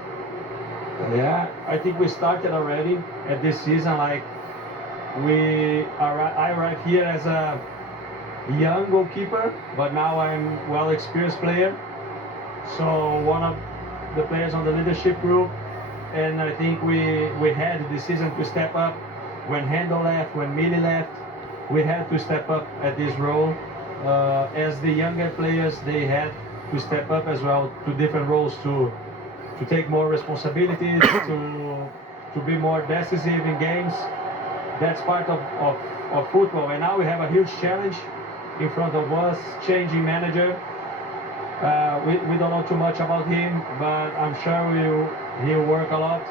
Yeah, I think we started already at this season. Like, I arrived here as a young goalkeeper, but now I'm well-experienced player. So one of the players on the leadership group, and I think we had this season to step up. When Handel left, when Millie left, we had to step up at this role. As the younger players, they had to step up as well to different roles to take more responsibilities, to be more decisive in games. That's part of football. And now we have a huge challenge in front of us, changing manager. We don't know too much about him, but I'm sure he'll work a lot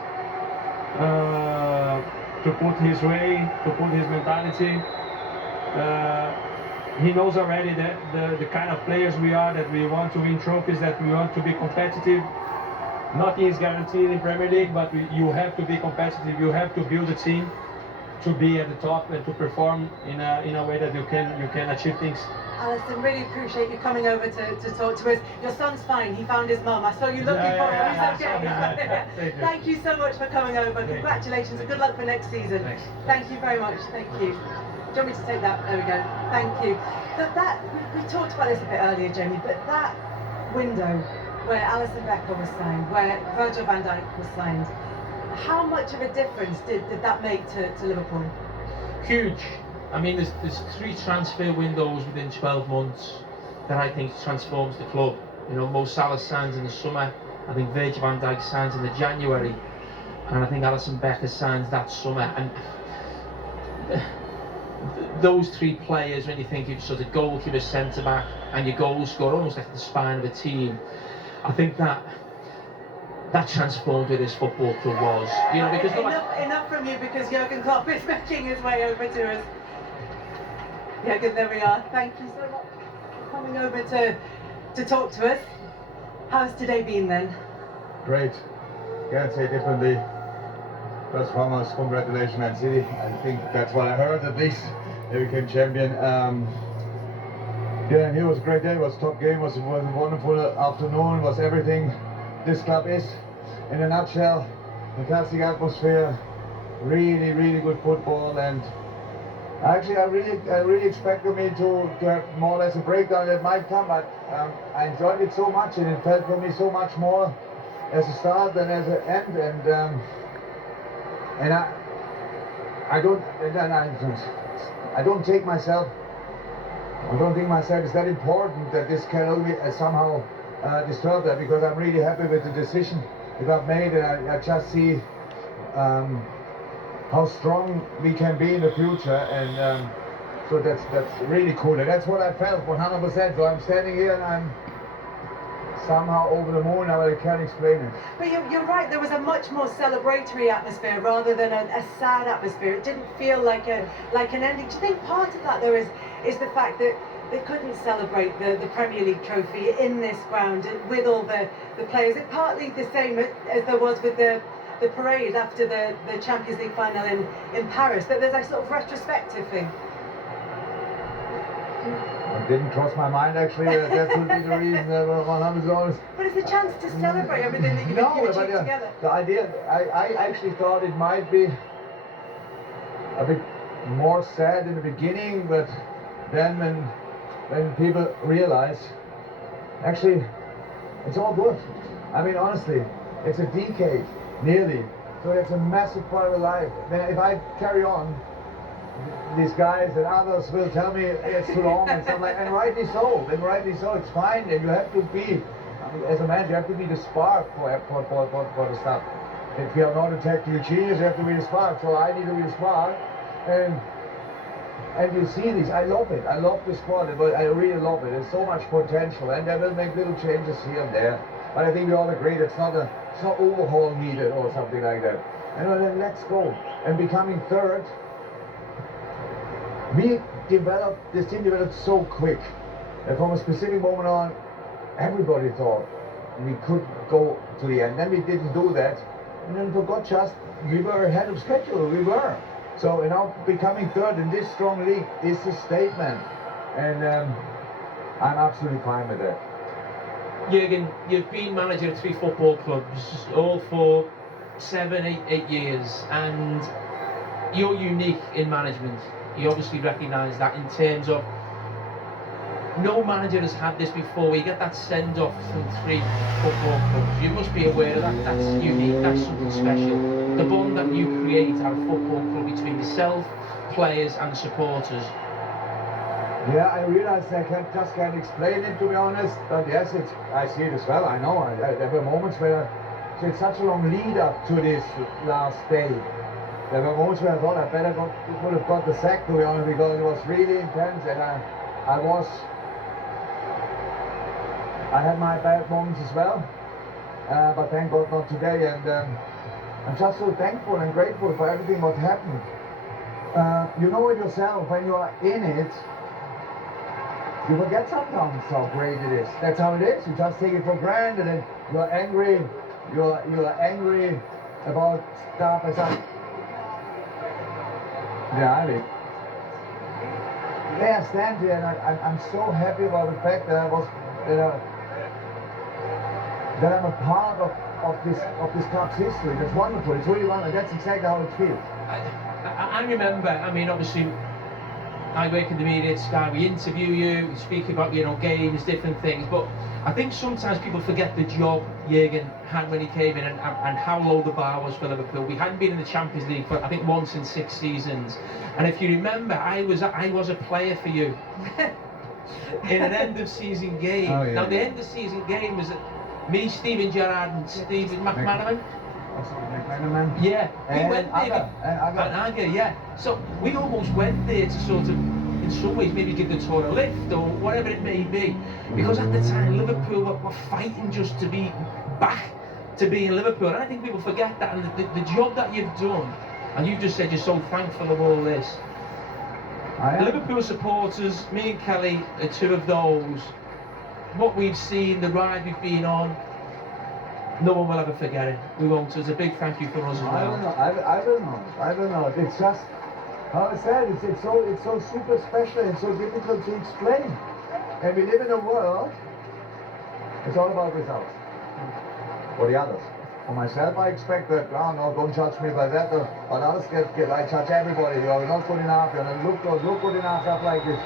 to put his way, to put his mentality. He knows already that the kind of players we are, that we want to win trophies, that we want to be competitive. Nothing is guaranteed in Premier League, but you have to be competitive. You have to build a team to be at the top and to perform in a way that you can achieve things. Alison, really appreciate you coming over to talk to us. Your son's fine, he found his mum. I saw you looking for him, he's okay. Thank you so much for coming over. Congratulations and good luck for next season. Thanks. Thank you very much, thank you. Do you want me to take that? There we go, thank you. We talked about this a bit earlier, Jamie, but that window where Alisson Becker was signed, where Virgil van Dijk was signed, how much of a difference did that make to Liverpool? Huge. I mean, there's 3 transfer windows within 12 months that I think transforms the club. You know, Mo Salah signs in the summer, I think Virgil van Dijk signs in the January, and I think Alisson Becker signs that summer. And those 3 players, when you think of sort of goalkeeper, centre back, and your goal scorer, almost like the spine of a team. I think that transformed where this football club was, you know, because enough from you, because Jurgen Klopp is making his way over to us. Jurgen, there we are. Thank you so much for coming over to talk to us. How's today been then? Great. Can't say differently. First and foremost, congratulations, Man City. I think that's what I heard at least. They became champion. Yeah, and it was a great day. It was a top game. It was a wonderful afternoon. It was everything this club is in a nutshell. Fantastic atmosphere, really good football, and actually I really expected me to have more or less a breakdown that might come, but I enjoyed it so much, and it felt for me so much more as a start than as an end, and I don't think myself it's that important that this can only somehow disturb that, because I'm really happy with the decision that I've made, and I just see how strong we can be in the future, and so that's really cool, and that's what I felt 100%. So I'm standing here and I'm somehow over the moon. I can't explain it. But you're right, there was a much more celebratory atmosphere rather than a sad atmosphere. It didn't feel like an ending. Do you think part of that though is the fact that they couldn't celebrate the Premier League trophy in this ground with all the players? It's partly the same as there was with the parade after the Champions League final in Paris, that there's a sort of retrospective thing. It didn't cross my mind actually. That would be the reason that $100. But it's a chance to celebrate everything that you've achieved together. The idea, I actually thought it might be a bit more sad in the beginning, but then when people realize, actually, it's all good. I mean, honestly, it's a decade, nearly. So it's a massive part of life. Then if I carry on, these guys and others will tell me it's too long and stuff like, and rightly so. It's fine. And you have to be, as a man, you have to be the spark for the stuff. If you are not a tactical genius, you have to be the spark. So I need to be the spark, and you see this. I love it. I love the squad, but I really love it. There's so much potential, and they will make little changes here and there. But I think we all agree it's not overhaul needed or something like that. And then let's go. And becoming third. This team developed so quick that from a specific moment on, everybody thought we could go to the end. Then we didn't do that, and then forgot just we were ahead of schedule. We were. So now becoming third in this strong league is a statement, and I'm absolutely fine with that. Jurgen, you've been manager of 3 football clubs, all for 7, 8 years, and you're unique in management. You obviously recognise that in terms of no manager has had this before. We get that send off from 3 football clubs. You must be aware of that. That's unique. That's something special. The bond that you create at a football club between yourself, players, and supporters. Yeah, I realize I can't explain it, to be honest. But yes, I see it as well. I know. There were moments where it's such a long lead up to this last day. There were moments where I thought I would have got the sack, to be honest, because it was really intense, and I had my bad moments as well, but thank God not today, and I'm just so thankful and grateful for everything what happened. You know it yourself, when you are in it, you forget sometimes how great it is. That's how it is. You just take it for granted, and you're angry. You're angry about stuff and stuff. Yeah, I mean, I stand here and I'm so happy about the fact that that I'm a part of this club's history. That's wonderful. It's really wonderful. That's exactly how it feels. I remember. I mean, obviously, I work in the media at Sky. We interview you. We speak about games, different things. But I think sometimes people forget the job Jurgen had when he came in, and how low the bar was for Liverpool. We hadn't been in the Champions League for I think once in 6 seasons. And if you remember, I was a player for you in an end of season game. Oh, yeah, now the end of season game was me, Steven Gerrard, and Stephen McManaman. Yeah, we went there. And Aga. Yeah. So we almost went there to sort of in some ways maybe give the tour a lift or whatever it may be. Because at the time, Liverpool were fighting just to be back to being Liverpool. And I think people forget that. And the job that you've done, and you've just said you're so thankful of all this. Liverpool supporters, me and Kelly are two of those. What we've seen, the ride we've been on, no one will ever forget it. We won't. So it's a big thank you for us as well. I don't know. It's just, how I said, it's so super special and so difficult to explain. And we live in a world, it's all about results. For the others. For myself, I expect that, oh no, don't judge me by that. But others I judge everybody. You're not good enough, you're not look good enough, stuff like this.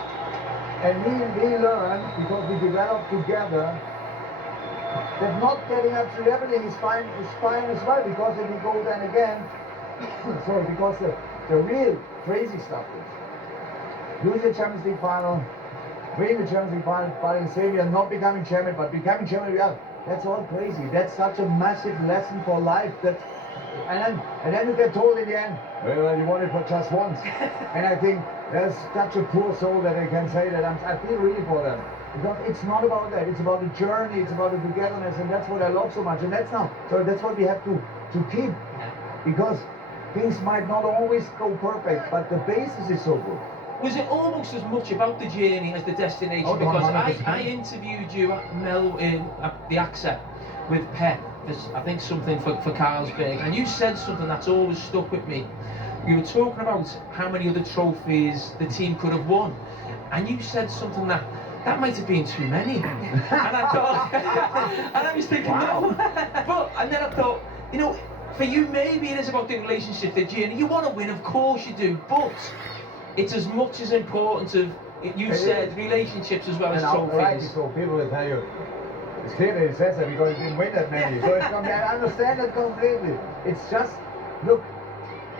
And we learn, because we develop together, that not getting up to everything is fine as well, because if we go then again, sorry, because the real crazy stuff is lose the Champions League final, win the Champions League final, but in the same year not becoming champion, but becoming champion, yeah, that's all crazy. That's such a massive lesson for life that, and then you get told in the end, well, you won it for just once. And I think there's such a poor soul that I can say that I feel really for them. Because it's not about that, it's about the journey, it's about the togetherness, and that's what I love so much. And that's what we have to keep. Because things might not always go perfect, but the basis is so good. Was it almost as much about the journey as the destination? Oh, because 100%. I interviewed you at the AXA with Pep, I think something for Carlsberg, and you said something that's always stuck with me. You were talking about how many other trophies the team could have won, and you said something that might have been too many. And I thought, and I was thinking, no. But, and then I thought, you know, for you maybe it is about the relationship, the journey. You want to win, of course you do, but it's as much as important of, you said, relationships as well as trophies. Right, so people will tell you, it's clear that it says that because he didn't win that many. So it's, I understand that completely. It's just, look,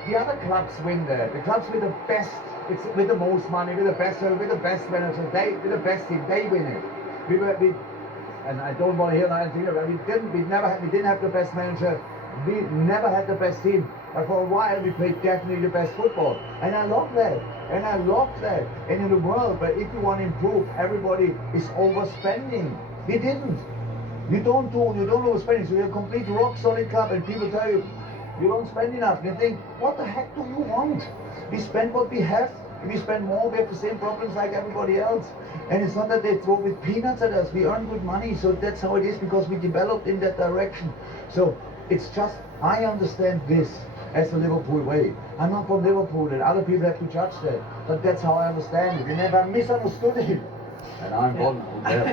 the other clubs win there. The clubs with the best, it's with the most money, with the best manager, with the best team, they win it. We and I don't want to hear anything about it. We didn't have the best manager. We never had the best team. But for a while we played definitely the best football. And I love that. And I love that. And in the world, but if you want to improve, everybody is overspending. We didn't. You don't overspend. So you're a complete rock solid club, and people tell you, you don't spend enough. You think, what the heck do you want? We spend what we have. If we spend more, we have the same problems like everybody else. And it's not that they throw with peanuts at us. We earn good money, so that's how it is, because we developed in that direction. So it's just, I understand this as the Liverpool way. I'm not from Liverpool, and other people have to judge that. But that's how I understand it. We never misunderstood it. And I'm one from there.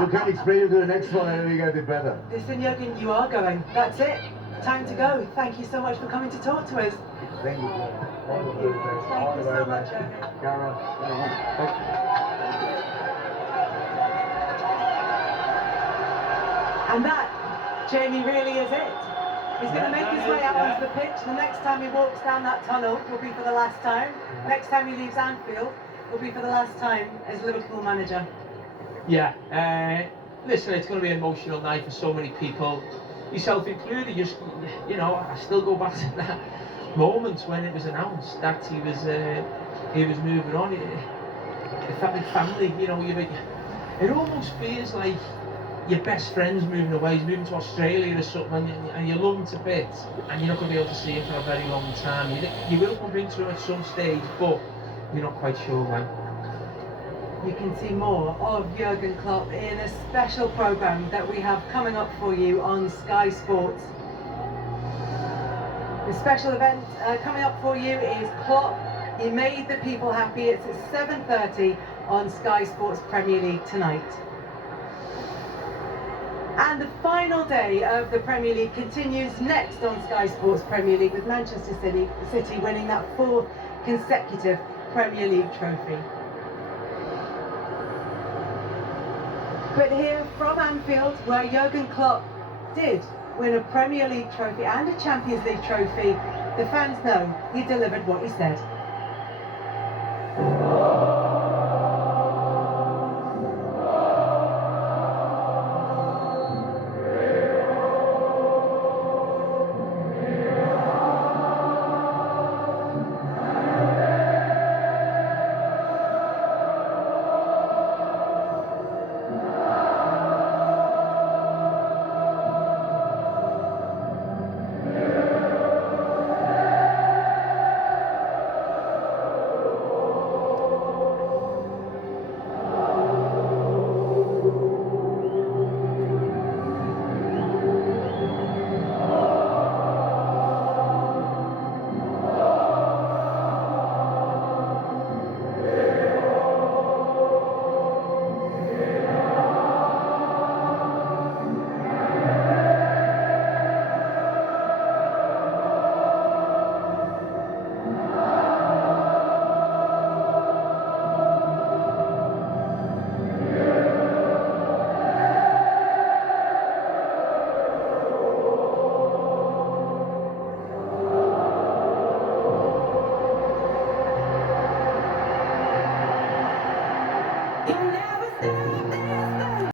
You can explain it to the next one, and we get it better. Listen, Jurgen, you are going. That's it. Time to go. Thank you so much for coming to talk to us. Thank you. Thank you so much, Jurgen. And that, Jamie, really is it. He's going to make his way out onto the pitch. The next time he walks down that tunnel will be for the last time. Next time he leaves Anfield will be for the last time as Liverpool manager. Yeah, listen, it's going to be an emotional night for so many people, yourself included. Just, you know, I still go back to that moment when it was announced that he was moving on. The family, you know, it almost feels like your best friend's moving away. He's moving to Australia or something, and you love him to bits, and you're not going to be able to see him for a very long time. You will bump into him at some stage, but you're not quite sure when. You can see more of Jurgen Klopp in a special programme that we have coming up for you on Sky Sports. The special event coming up for you is Klopp, he made the people happy. It's at 7:30 on Sky Sports Premier League tonight. And the final day of the Premier League continues next on Sky Sports Premier League, with Manchester City winning that 4th consecutive Premier League trophy. But here from Anfield, where Jurgen Klopp did win a Premier League trophy and a Champions League trophy, the fans know he delivered what he said.